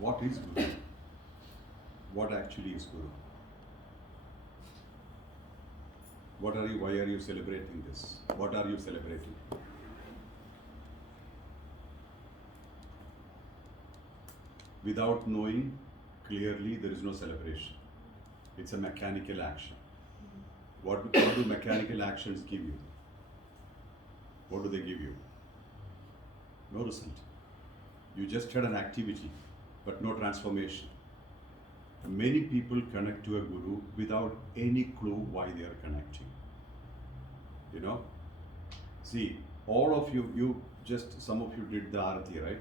What is Guru? What actually is Guru? Why are you celebrating this? What are you celebrating? Without knowing clearly, there is no celebration. It's a mechanical action. What do mechanical actions give you? What do they give you? No result. You just had an activity, but no transformation. Many people connect to a guru without any clue why they are connecting. You know? See, all of you some of you did the arati, right?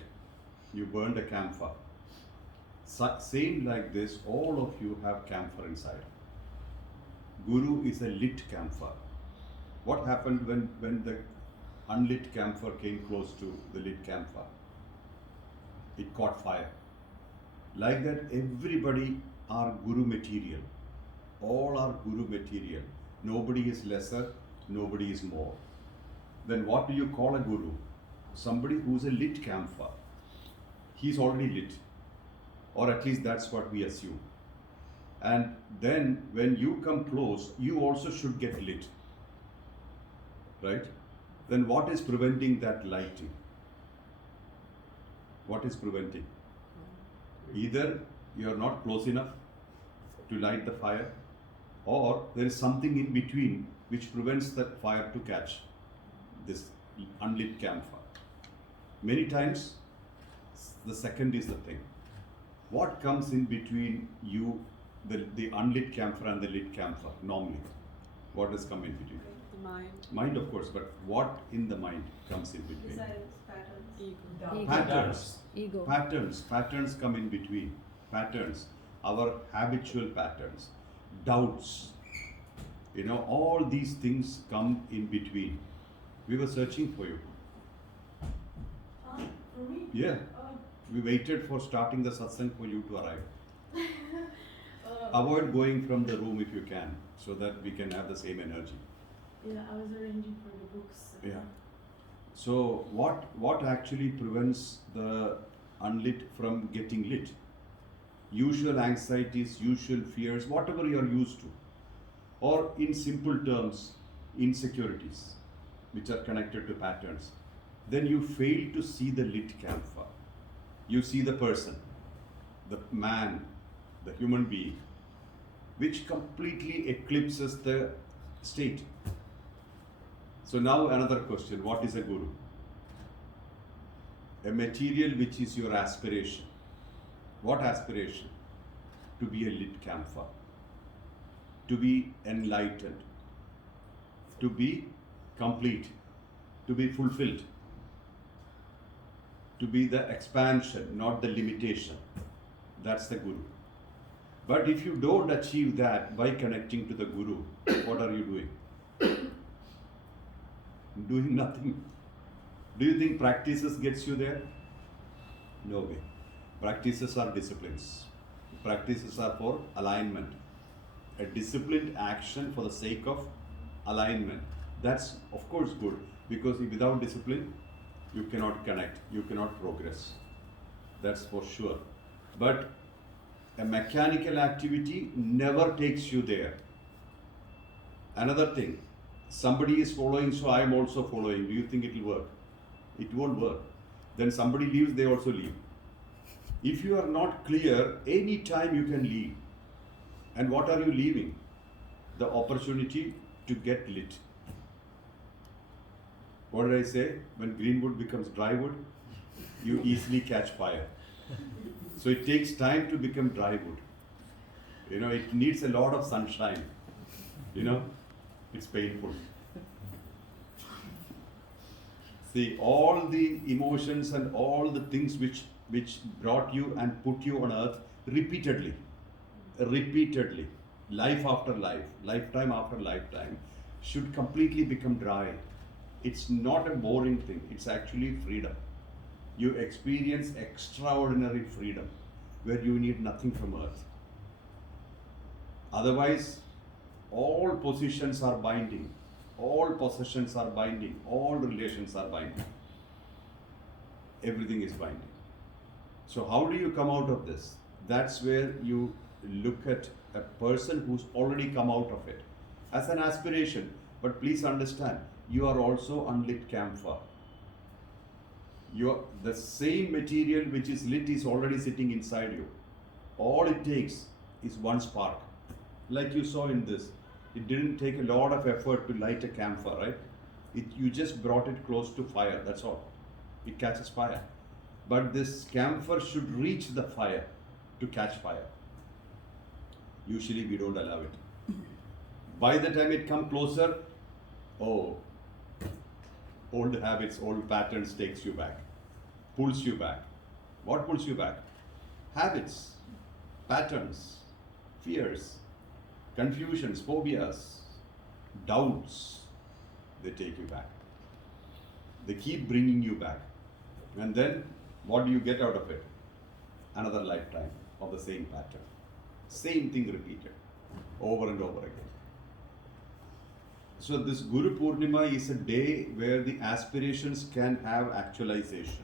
You burned a camphor. Same like this, all of you have camphor inside. Guru is a lit camphor. What happened when the unlit camphor came close to the lit camphor? It caught fire. Like that, everybody are Guru material. All are Guru material. Nobody is lesser, nobody is more. Then what do you call a Guru? Somebody who's a lit camphor. He's already lit. Or at least that's what we assume. And then when you come close, you also should get lit. Right? Then what is preventing that lighting? What is preventing? Either you are not close enough to light the fire, or there is something in between which prevents that fire to catch this unlit camphor. Many times, the second is the thing. What comes in between you, the unlit camphor and the lit camphor, normally? What does come in between? The mind. Mind, of course, but what in the mind comes in between? Desires, patterns. Ego. Patterns. Ego. Patterns come in between. Patterns, our habitual patterns, doubts. All these things come in between. We were searching for you. For me? Yeah. We waited for starting the satsang for you to arrive. Avoid going from the room if you can, so that we can have the same energy. Yeah, I was arranging for the books. Yeah. So what actually prevents the unlit from getting lit? Usual anxieties, usual fears, whatever you are used to. Or in simple terms, insecurities, which are connected to patterns. Then you fail to see the lit camphor. You see the person, the man, the human being, which completely eclipses the state. So now another question, what is a guru? A material which is your aspiration. What aspiration? To be a lit camphor, to be enlightened, to be complete, to be fulfilled, to be the expansion, not the limitation. That's the guru. But if you don't achieve that by connecting to the guru, what are you doing? Doing nothing. Do you think practices gets you there? No way. Practices are disciplines. Practices are for alignment. A disciplined action for the sake of alignment. That's of course good, because without discipline, you cannot connect, you cannot progress. That's for sure. But a mechanical activity never takes you there. Another thing, somebody is following, so I am also following. Do you think it will work? It won't work. Then somebody leaves, they also leave. If you are not clear, any time you can leave. And what are you leaving? The opportunity to get lit. What did I say? When green wood becomes dry wood, you easily catch fire. So it takes time to become dry wood. It needs a lot of sunshine. It's painful. See, all the emotions and all the things which brought you and put you on earth repeatedly, life after life, lifetime after lifetime, should completely become dry. It's not a boring thing, it's actually freedom. You experience extraordinary freedom where you need nothing from earth. Otherwise, all positions are binding, all possessions are binding, all relations are binding. Everything is binding. So how do you come out of this? That's where you look at a person who's already come out of it as an aspiration. But please understand, you are also unlit camphor. The same material which is lit is already sitting inside you. All it takes is one spark. Like you saw in this, it didn't take a lot of effort to light a camphor, right? You just brought it close to fire, that's all. It catches fire. But this camphor should reach the fire to catch fire. Usually we don't allow it. By the time it comes closer, oh, old habits, old patterns takes you back, pulls you back. What pulls you back? Habits, patterns, fears, confusions, phobias, doubts. They take you back. They keep bringing you back. And then what do you get out of it? Another lifetime of the same pattern. Same thing repeated over and over again. So this Guru Purnima is a day where the aspirations can have actualization.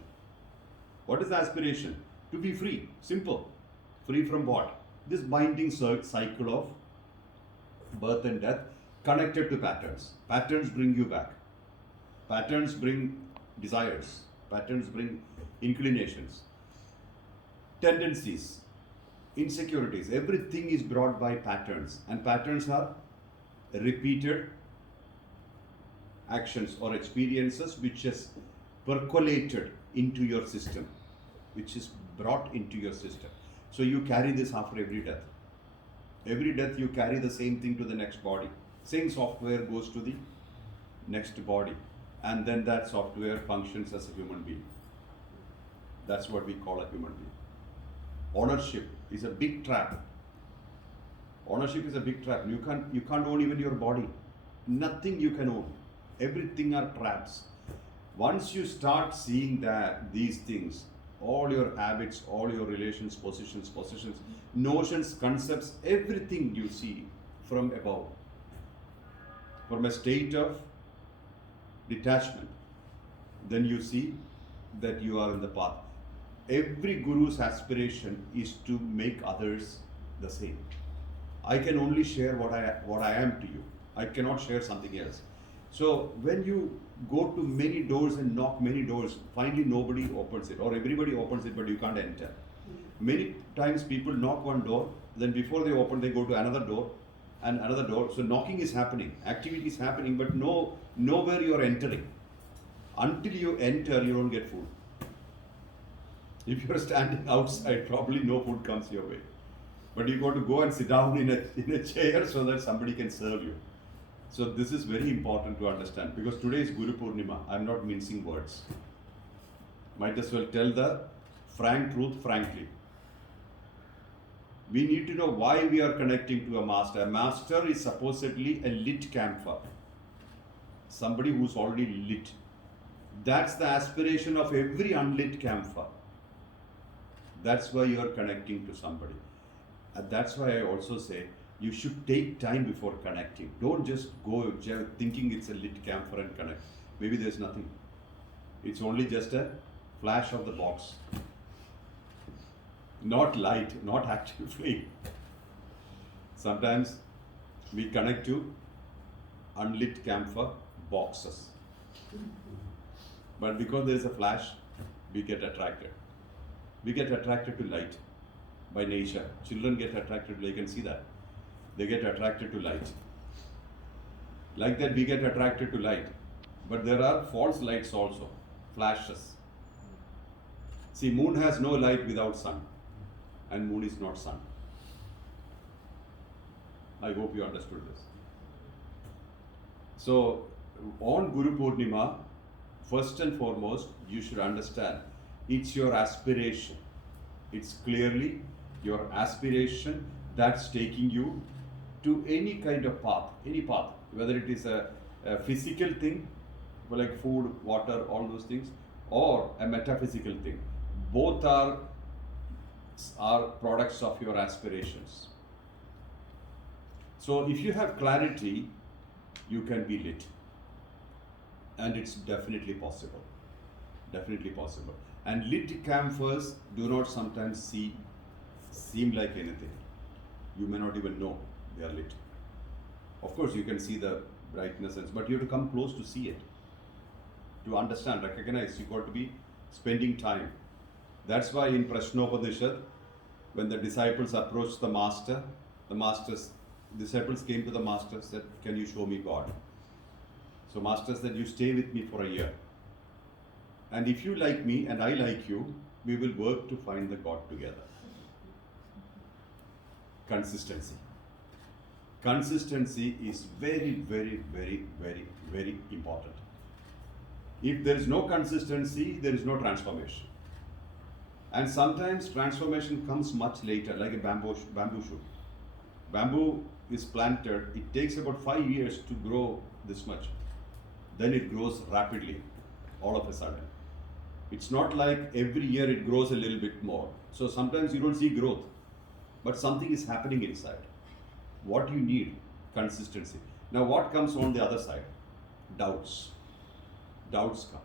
What is aspiration? To be free. Simple. Free from what? This binding cycle of birth and death connected to patterns. Patterns bring you back. Patterns bring desires. Patterns bring inclinations, tendencies, insecurities. Everything is brought by patterns. And patterns are repeated actions or experiences which is percolated into your system, which is brought into your system. So you carry this after every death. Every death you carry the same thing to the next body. Same software goes to the next body. And then that software functions as a human being. That's what we call a human being. Ownership is a big trap. Ownership is a big trap. You can't own even your body. Nothing you can own. Everything are traps. Once you start seeing these things, all your habits, all your relations, positions, notions, concepts, everything you see from above, from a state of detachment, then you see that you are in the path. Every guru's aspiration is to make others the same. I can only share what I am to you. I cannot share something else. So when you go to many doors and knock many doors, finally nobody opens it, or everybody opens it, but you can't enter. Many times people knock one door, then before they open, they go to another door and another door. So knocking is happening, activity is happening, but nowhere you are entering. Until you enter, you don't get food. If you are standing outside, probably no food comes your way. But you got to go and sit down in a chair so that somebody can serve you. So this is very important to understand, because today is Guru Purnima. I'm not mincing words. Might as well tell the frank truth frankly. We need to know why we are connecting to a master. A master is supposedly a lit camphor. Somebody who's already lit. That's the aspiration of every unlit camphor. That's why you are connecting to somebody. And that's why I also say you should take time before connecting. Don't just go thinking it's a lit camphor and connect. Maybe there's nothing. It's only just a flash of the box. Not light, not active flame. Sometimes we connect to unlit camphor boxes. But because there is a flash, we get attracted. We get attracted to light by nature. Children get attracted, you can see that. They get attracted to light. Like that, we get attracted to light. But there are false lights also, flashes. See, moon has no light without sun, and moon is not sun. I hope you understood this. So, on Guru Purnima, first and foremost, you should understand it's your aspiration. It's clearly your aspiration that's taking you to any kind of path, any path, whether it is a physical thing, like food, water, all those things, or a metaphysical thing. Both are products of your aspirations. So if you have clarity, you can be lit. And it's definitely possible. Definitely possible. And lit camphors do not sometimes seem like anything. You may not even know they are lit. Of course, you can see the brightness, but you have to come close to see it. To understand, recognize, you got to be spending time. That's why in Prashnopadishad, when the disciples approached the master, disciples came to the master, said, "Can you show me God?" So master said, "You stay with me for a year. And if you like me and I like you, we will work to find the God together." Consistency. Consistency is very, very, very, very, very important. If there is no consistency, there is no transformation. And sometimes transformation comes much later, like a bamboo shoot. Bamboo is planted, it takes about 5 years to grow this much. Then it grows rapidly, all of a sudden. It's not like every year it grows a little bit more. So sometimes you don't see growth, but something is happening inside. What you need? Consistency. Now what comes on the other side? Doubts. Doubts come.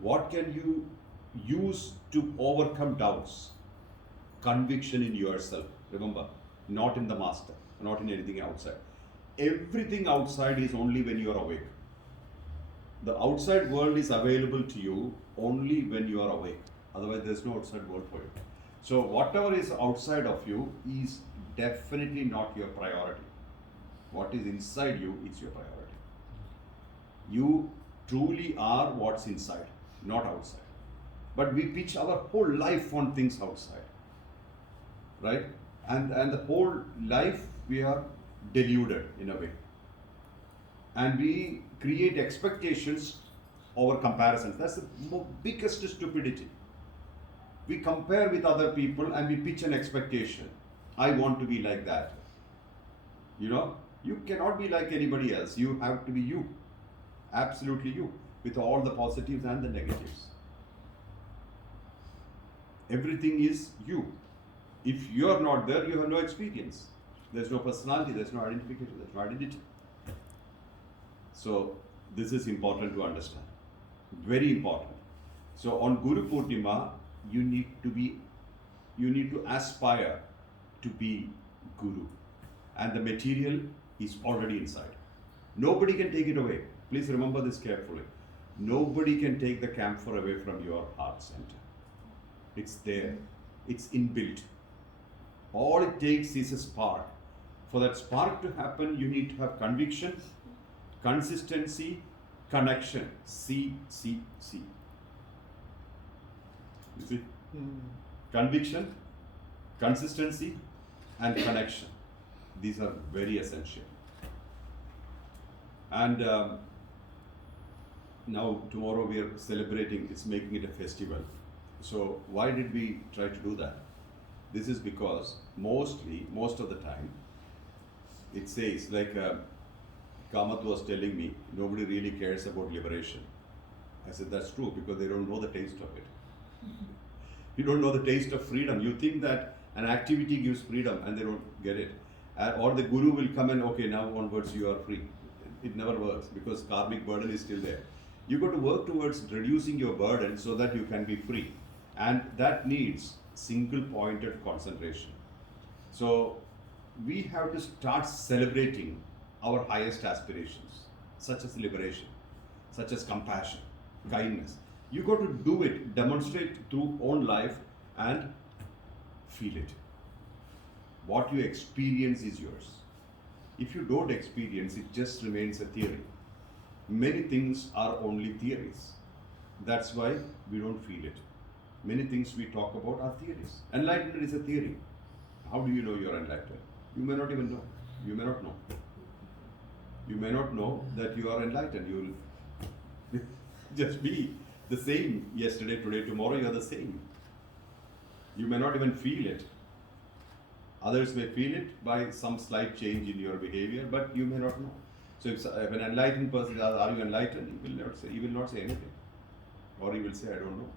What can you use to overcome doubts? Conviction in yourself. Remember, not in the master, not in anything outside. Everything outside is only when you are awake. The outside world is available to you only when you are awake. Otherwise, there is no outside world for you. So, whatever is outside of you is definitely not your priority. What is inside you is your priority. You truly are what's inside, not outside. But we pitch our whole life on things outside, right? And the whole life we are deluded in a way. And we create expectations over comparisons. That's the biggest stupidity. We compare with other people and we pitch an expectation. I want to be like that. You know, you cannot be like anybody else. You have to be you. Absolutely you. With all the positives and the negatives. Everything is you. If you are not there, you have no experience. There's no personality, there's no identification, there's no identity. So, this is important to understand. Very important. So, on Guru Purnima, you need to aspire to be Guru. And the material is already inside. Nobody can take it away. Please remember this carefully. Nobody can take the camphor away from your heart center. It's there. It's inbuilt. All it takes is a spark. For that spark to happen, you need to have conviction, consistency, connection. C. You see? Conviction, consistency, and connection. These are very essential. And now tomorrow we are celebrating, it's making it a festival. So why did we try to do that? This is because most of the time, it says, like Kamath was telling me, nobody really cares about liberation. I said, that's true, because they don't know the taste of it. You don't know the taste of freedom. You think that an activity gives freedom and they don't get it. Or the guru will come and, okay, now onwards you are free. It never works because karmic burden is still there. You got to work towards reducing your burden so that you can be free. And that needs single pointed concentration. So we have to start celebrating our highest aspirations, such as liberation, such as compassion, kindness. You got to do it, demonstrate through own life and feel it. What you experience is yours. If you don't experience, it just remains a theory. Many things are only theories. That's why we don't feel it. Many things we talk about are theories. Enlightenment is a theory. How do you know you're enlightened? You may not even know. You may not know. You may not know that you are enlightened. You will just be the same yesterday, today, tomorrow, you are the same. You may not even feel it. Others may feel it by some slight change in your behavior, but you may not know. So if an enlightened person asks, are you enlightened? He will not say anything. Or he will say, I don't know.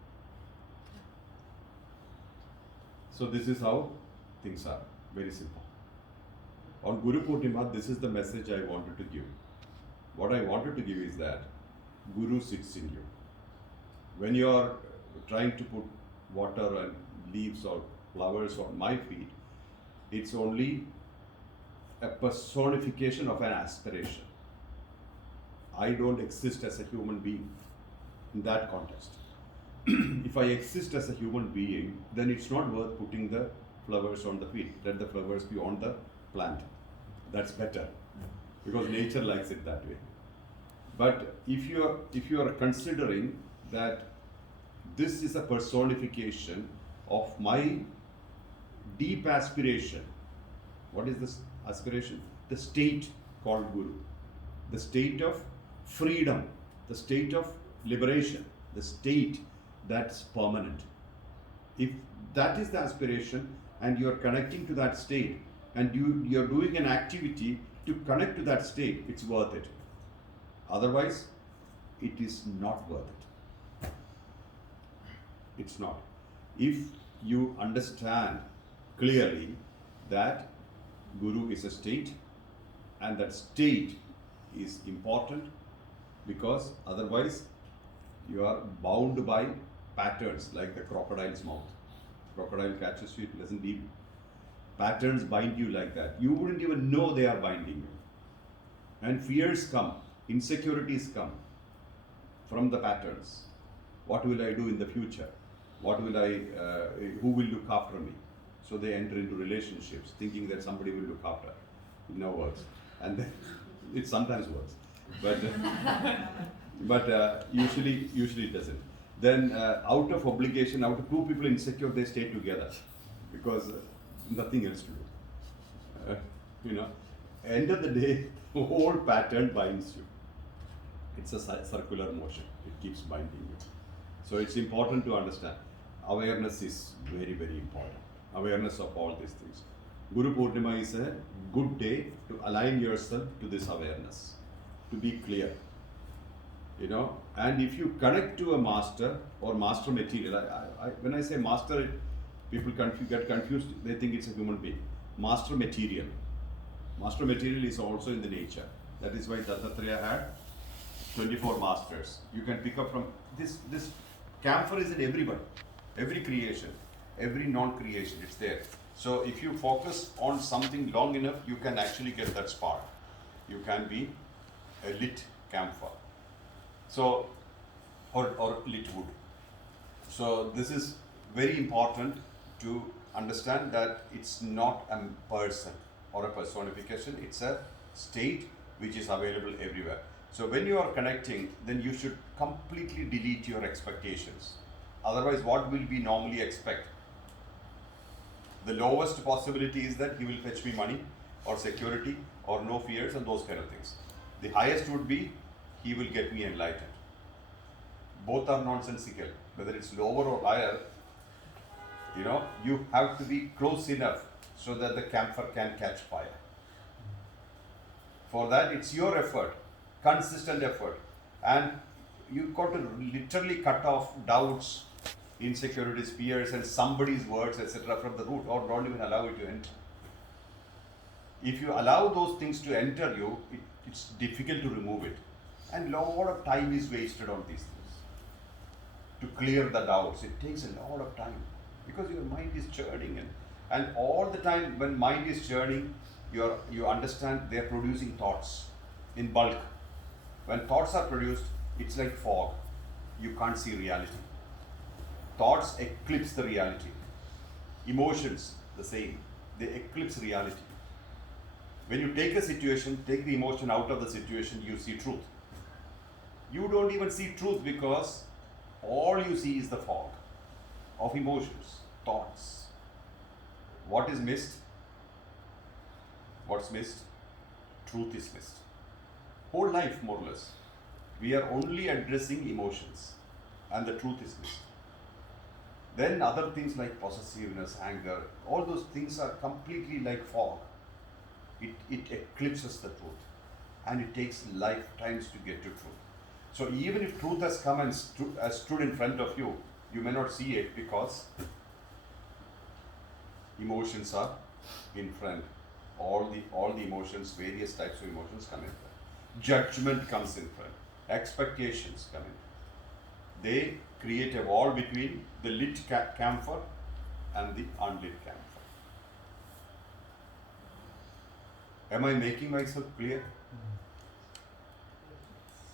So this is how things are. Very simple. On Guru Purnima, this is the message I wanted to give. What I wanted to give is that Guru sits in you. When trying to put water and leaves or flowers on my feet, it's only a personification of an aspiration. I don't exist as a human being in that context. If I exist as a human being, then it's not worth putting the flowers on the feet. Let the flowers be on the plant. That's better because nature likes it that way. But if you are considering that this is a personification of my deep aspiration, what is this aspiration? The state called Guru, the state of freedom, the state of liberation, the state that's permanent. If that is the aspiration and you are connecting to that state and you're doing an activity to connect to that state, it's worth it. Otherwise, it is not worth it. It's not. If you understand clearly that Guru is a state and that state is important, because otherwise you are bound by patterns like the crocodile's mouth. Crocodile catches you, it doesn't eat you. Patterns bind you like that. You wouldn't even know they are binding you. And fears come, insecurities come from the patterns. What will I do in the future? Who will look after me? So they enter into relationships thinking that somebody will look after. It never works. And then it sometimes works. But usually it doesn't. Then out of obligation, out of two people insecure, they stay together because nothing else to do. End of the day, the whole pattern binds you. It's a circular motion. It keeps binding you. So it's important to understand. Awareness is very, very important. Awareness of all these things. Guru Purnima is a good day to align yourself to this awareness, to be clear. And if you connect to a master or master material, when I say master, people get confused, they think it's a human being. Master material. Master material is also in the nature. That is why Dattatreya had 24 masters. You can pick up from this camphor is in everybody, every creation, every non-creation, it's there. So if you focus on something long enough, you can actually get that spark. You can be a lit camphor. So, or lit wood. So this is very important to understand that it's not a person or a personification, it's a state which is available everywhere. So when you are connecting, then you should completely delete your expectations. Otherwise, what will we normally expect? The lowest possibility is that he will fetch me money or security or no fears and those kind of things. The highest would be he will get me enlightened. Both are nonsensical. Whether it's lower or higher, you have to be close enough so that the camphor can catch fire. For that, it's your effort, consistent effort. And you've got to literally cut off doubts, insecurities, fears, and somebody's words, etc. from the root, or don't even allow it to enter. If you allow those things to enter you, it's difficult to remove it. And a lot of time is wasted on these things. To clear the doubts, it takes a lot of time because your mind is churning. And all the time when mind is churning, you understand they are producing thoughts in bulk. When thoughts are produced, it's like fog. You can't see reality. Thoughts eclipse the reality. Emotions, the same. They eclipse reality. When you take a situation, take the emotion out of the situation, you see truth. You don't even see truth because all you see is the fog of emotions, thoughts. What is missed? What's missed? Truth is missed. Whole life, more or less, we are only addressing emotions and the truth is missed. Then other things like possessiveness, anger, all those things are completely like fog. It eclipses the truth and it takes lifetimes to get to truth. So even if truth has come and stood in front of you, you may not see it because emotions are in front. All the emotions, various types of emotions come in front. Judgment comes in front. Expectations come in. They create a wall between the lit camphor and the unlit camphor. Am I making myself clear?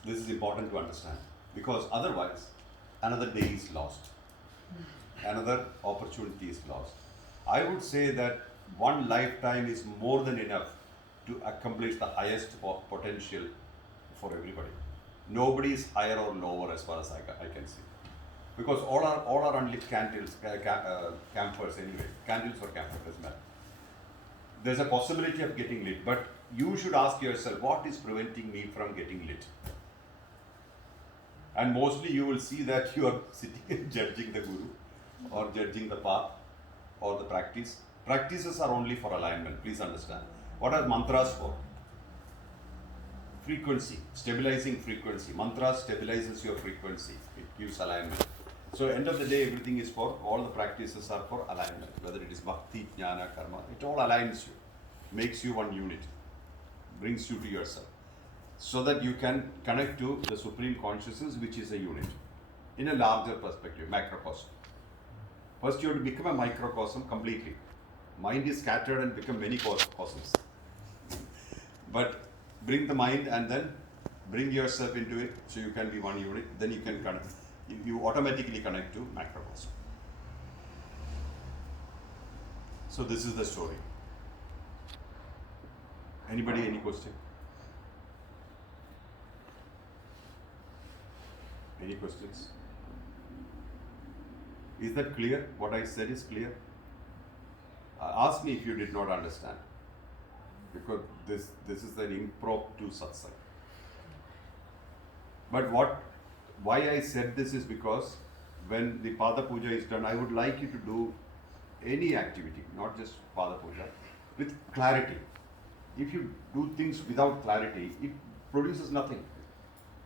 This is important to understand, because otherwise another day is lost, another opportunity is lost. I would say that one lifetime is more than enough to accomplish the highest potential for everybody. Nobody is higher or lower as far as I can see, because all are unlit candles, camphors anyway. Candles or camphor doesn't matter. There's a possibility of getting lit, but you should ask yourself, what is preventing me from getting lit? And mostly you will see that you are sitting and judging the guru, or judging the path, or the practice. Practices are only for alignment, please understand. What are mantras for? Frequency, stabilizing frequency. Mantra stabilizes your frequency. It gives alignment. So end of the day, everything is for, all the practices are for alignment. Whether it is bhakti, jnana, karma, it all aligns you, makes you one unit, brings you to yourself, so that you can connect to the Supreme Consciousness, which is a unit, in a larger perspective, macrocosm. First you have to become a microcosm completely. Mind is scattered and become many cosms. But bring the mind and then bring yourself into it, so you can be one unit, then you can connect, you automatically connect to macrocosm. So this is the story. Anybody, any question? Any questions? Is that clear? What I said is clear? Ask me if you did not understand, because this is an impromptu satsang. But why I said this is because when the Pada Puja is done, I would like you to do any activity, not just Pada Puja, with clarity. If you do things without clarity, it produces nothing.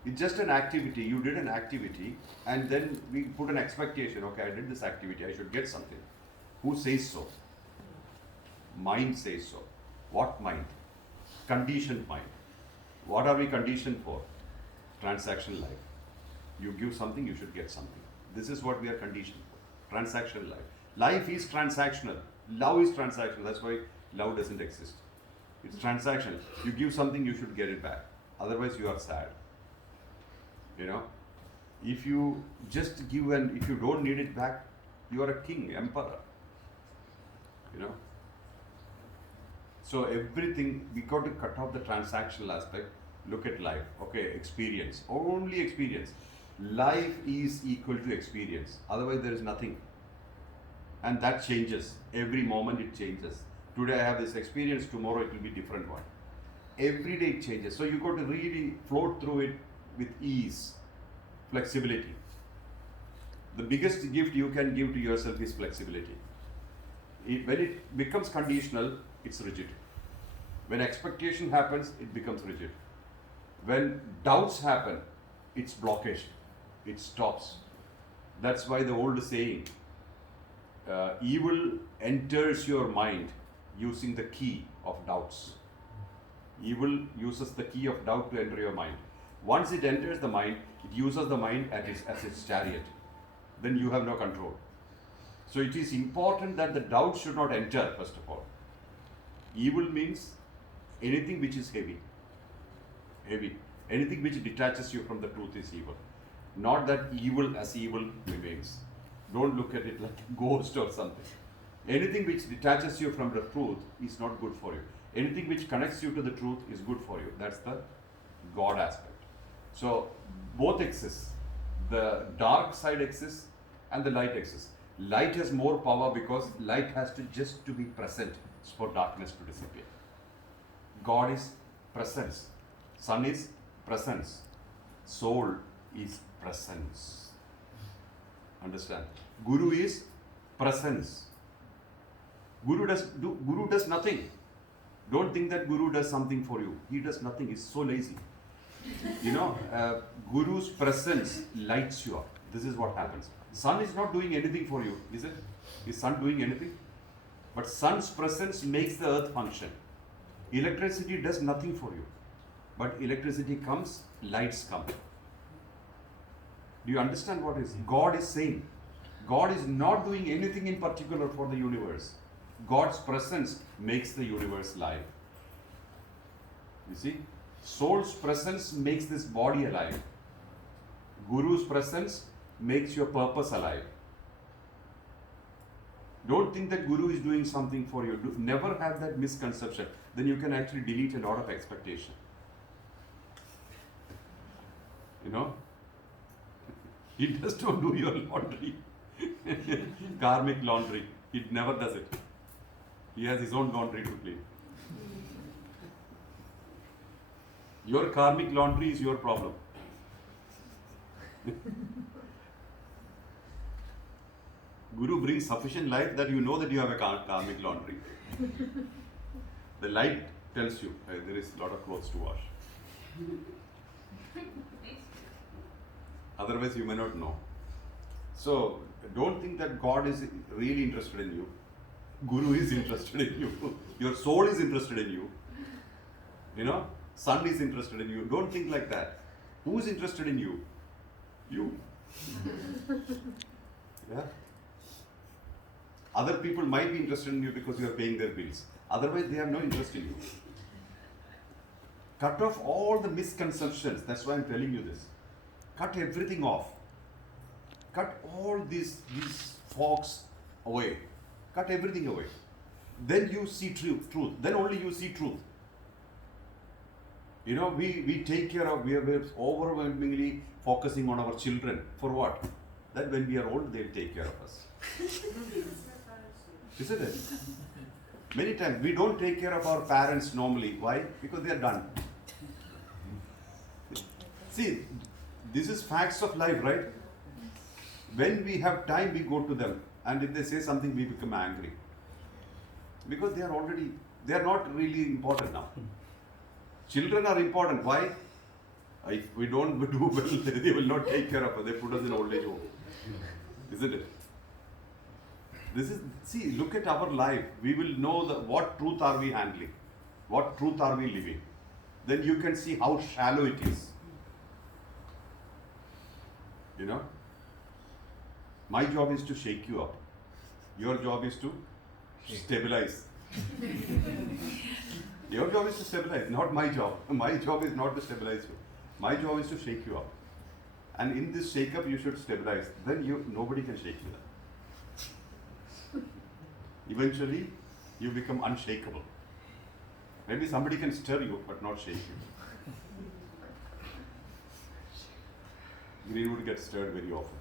It's just an activity. You did an activity, and then we put an expectation. Okay, I did this activity, I should get something. Who says so? Mind says so. What mind? Conditioned mind. What are we conditioned for? Transactional life. You give something, you should get something. This is what we are conditioned for. Transactional life. Life is transactional. Love is transactional. That's why love doesn't exist. It's transactional. You give something, you should get it back. Otherwise, you are sad. You know, if you just give and if you don't need it back, you are a king, emperor. You know. So everything, we got to cut off the transactional aspect. Look at life. Okay, experience. Only experience. Life is equal to experience. Otherwise, there is nothing. And that changes. Every moment it changes. Today I have this experience, tomorrow it will be different one. Every day it changes. So you got to really float through it with ease, flexibility. The biggest gift you can give to yourself is flexibility. When it becomes conditional, it's rigid. When expectation happens, it becomes rigid. When doubts happen, it's blockage. It stops. That's why the old saying, evil enters your mind using the key of doubts. Evil uses the key of doubt to enter your mind. Once it enters the mind, it uses the mind as its chariot. Then you have no control. So it is important that the doubt should not enter, first of all. Evil means anything which is heavy. Heavy. Anything which detaches you from the truth is evil. Not that evil as evil remains. Don't look at it like a ghost or something. Anything which detaches you from the truth is not good for you. Anything which connects you to the truth is good for you. That's the God aspect. So both exist. The dark side exists and the light exists. Light has more power because light has to just to be present for darkness to disappear. God is presence. Sun is presence. Soul is presence. Understand? Guru is presence. Guru does nothing. Don't think that Guru does something for you. He does nothing. He's so lazy. You know, Guru's presence lights you up. This is what happens. Sun is not doing anything for you, is it? Is sun doing anything? But sun's presence makes the earth function. Electricity does nothing for you. But electricity comes, lights come. Do you understand what is God is saying? God is not doing anything in particular for the universe. God's presence makes the universe live. You see? Soul's presence makes this body alive. Guru's presence makes your purpose alive. Don't think that Guru is doing something for you. Never have that misconception. Then you can actually delete a lot of expectation. You know? He does not do your laundry. Karmic laundry. He never does it. He has his own laundry to clean. Your karmic laundry is your problem. Guru brings sufficient light that you know that you have a karmic laundry. The light tells you there is a lot of clothes to wash. Otherwise, you may not know. So, don't think that God is really interested in you. Guru is interested in you. Your soul is interested in you. You know, Sun is interested in you. Don't think like that. Who is interested in you? You. Yeah. Other people might be interested in you because you are paying their bills. Otherwise, they have no interest in you. Cut off all the misconceptions. That's why I'm telling you this. Cut everything off. Cut all these fogs away. Cut everything away. Then you see truth. Then only you see truth. You know, we take care of, we are overwhelmingly focusing on our children. For what? That when we are old, they'll take care of us. Isn't it? Many times we don't take care of our parents normally. Why? Because they are done. See, this is facts of life, right? When we have time, we go to them. And if they say something, we become angry. Because they are not really important now. Children are important. Why? If we don't do well, they will not take care of us. They put us in old age home. Isn't it? See, look at our life. We will know what truth are we handling. What truth are we living. Then you can see how shallow it is. You know? My job is to shake you up. Your job is to stabilize. Your job is to stabilize, not my job. My job is not to stabilize you. My job is to shake you up. And in this shake-up, you should stabilize. Then nobody can shake you up. Eventually, you become unshakable. Maybe somebody can stir you, but not shake you. Greenwood gets stirred very often.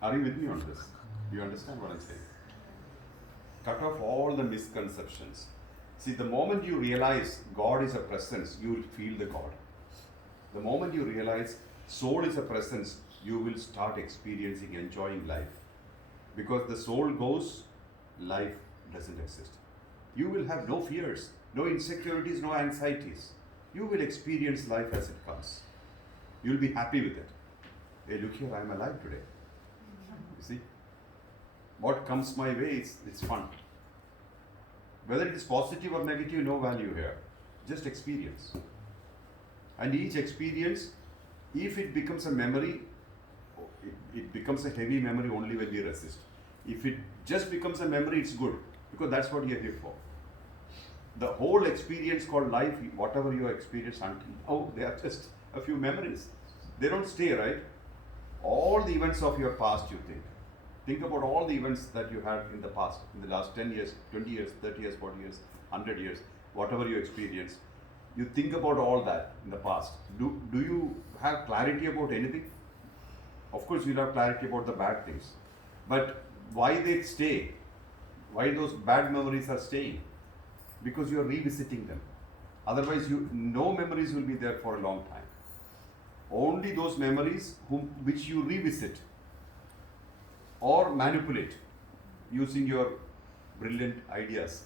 Are you with me on this? Do you understand what I'm saying? Cut off all the misconceptions. See, the moment you realize God is a presence, you will feel the God. The moment you realize soul is a presence, you will start experiencing, enjoying life. Because the soul goes, life doesn't exist. You will have no fears, no insecurities, no anxieties. You will experience life as it comes. You will be happy with it. Hey, look here, I am alive today. You see? What comes my way, it's fun. Whether it is positive or negative, no value here. Just experience. And each experience, if it becomes a memory, it becomes a heavy memory only when we resist. If it just becomes a memory, it's good. Because that's what you're here for. The whole experience called life, whatever you experience until now, they are just a few memories. They don't stay, right? All the events of your past, you think. Think about all the events that you had in the past, in the last 10 years, 20 years, 30 years, 40 years, 100 years, whatever you experienced. You think about all that in the past. Do you have clarity about anything? Of course, you'll have clarity about the bad things. But why they stay? Why those bad memories are staying? Because you are revisiting them. Otherwise, no memories will be there for a long time. Only those memories which you revisit or manipulate using your brilliant ideas.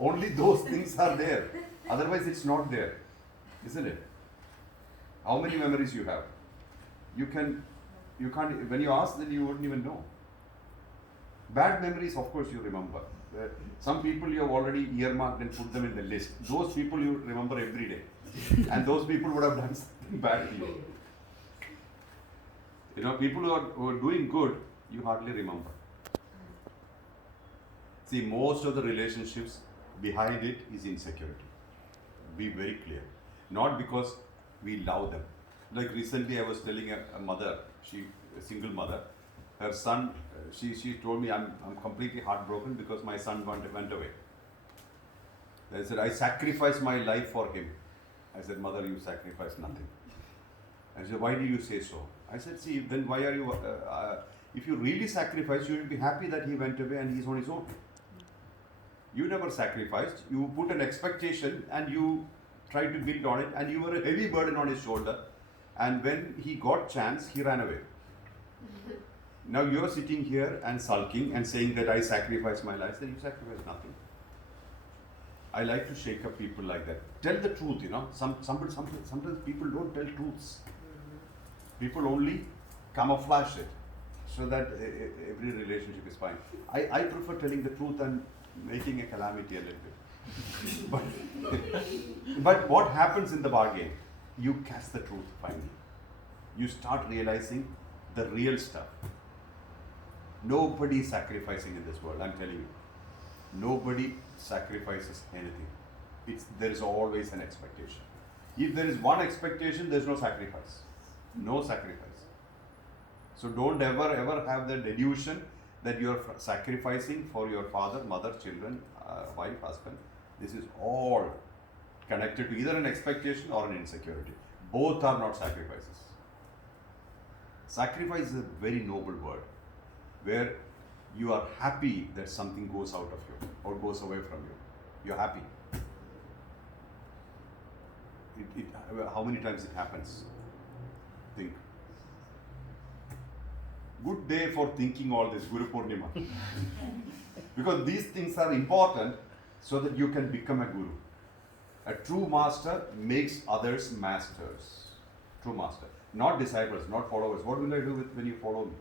Only those things are there. Otherwise, it's not there. Isn't it? How many memories you have? You can't, when you ask, then you wouldn't even know. Bad memories, of course, you remember. Some people you have already earmarked and put them in the list. Those people you remember every day. And those people would have done something bad to you. You know, people who are doing good, you hardly remember. See, most of the relationships behind it is insecurity. Be very clear. Not because we love them. Like recently, I was telling a mother, a single mother, her son, she told me, I'm completely heartbroken because my son went away. I said, I sacrificed my life for him. I said, mother, you sacrificed nothing. I said, why do you say so? I said, see, then why are you, if you really sacrifice, you will be happy that he went away and he's on his own. You never sacrificed, you put an expectation and you tried to build on it, and you were a heavy burden on his shoulder, and when he got chance, he ran away. Now you are sitting here and sulking and saying that I sacrificed my life. Then you sacrificed nothing. I like to shake up people like that. Tell the truth, you know. Sometimes people don't tell truths. People only camouflage it so that every relationship is fine. I prefer telling the truth and making a calamity a little bit. but what happens in the bargain? You catch the truth finally. You start realizing the real stuff. Nobody is sacrificing in this world, I'm telling you. Nobody sacrifices anything. There is always an expectation. If there is one expectation, there is no sacrifice. No sacrifice. So don't ever have the delusion that you are sacrificing for your father, mother, children, wife, husband. This is all connected to either an expectation or an insecurity. Both are not sacrifices. Sacrifice is a very noble word, where you are happy that something goes out of you or goes away from you. You're happy. How many times it happens? Think. Good day for thinking all this, Guru Purnima. Because these things are important so that you can become a guru. A true master makes others masters. True master. Not disciples, not followers. What will I do when you follow me?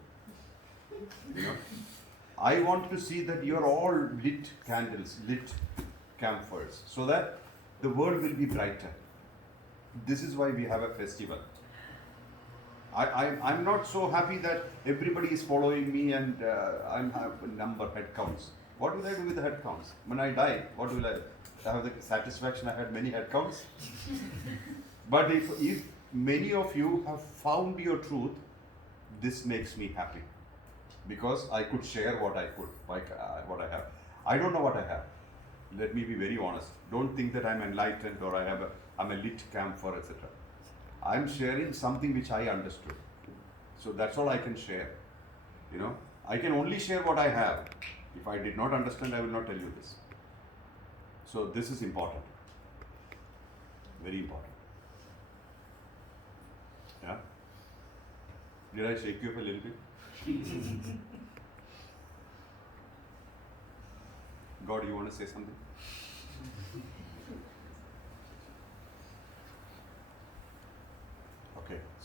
You know? I want to see that you are all lit candles, lit camphors, so that the world will be brighter. This is why we have a festival. I'm not so happy that everybody is following me and I have head counts. What will I do with the head counts? When I die, what will I have the satisfaction I had many head counts? But if many of you have found your truth, this makes me happy. Because I could share what I could, like what I have. I don't know what I have. Let me be very honest. Don't think that I'm enlightened or I'm a lit camphor, etc. I'm sharing something which I understood. So that's all I can share. You know, I can only share what I have. If I did not understand, I will not tell you this. So this is important. Very important. Yeah? Did I shake you up a little bit? God, you want to say something? Okay, so